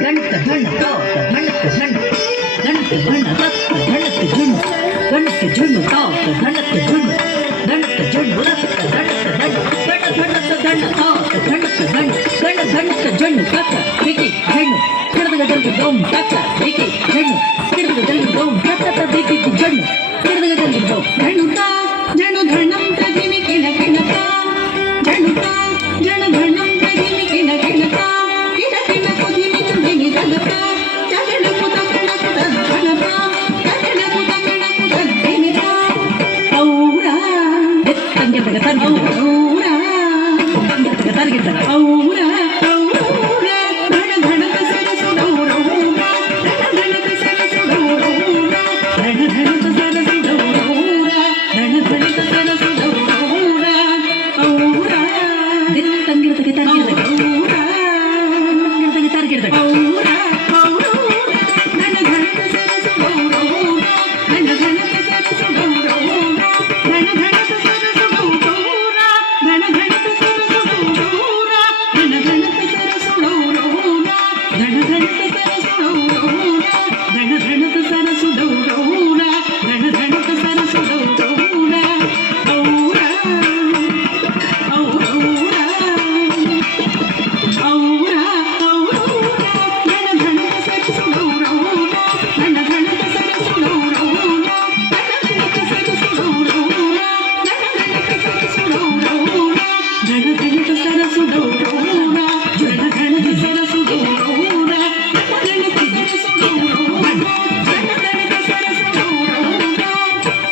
ಗಂಟ ಗಣ ತಾತ ಗಣಕ ಗಣ ಗಂಟ ಗಣ ರಕ್ತ ಗಣಕ ಜುಣು ಗಣಕ ಜುಣು ತಾತ ಗಣಕ ಜುಣು ಗಣಕ ಜುಣು ರಕ್ತ ಗಣಕ ಗಣ ಗಣ ಗಣಕ ಗಣ ತಾತ ಗಣಕ ಗಣ ಗಣ ಗಣಕ ಜುಣು ಕಕ್ಕ ಹಿಗಿ ಹೆಣ್ಣು ಕಡದಗ ದೊಡ್ಡ ದೊಮ್ ಕಕ್ಕ ಹಿಗಿ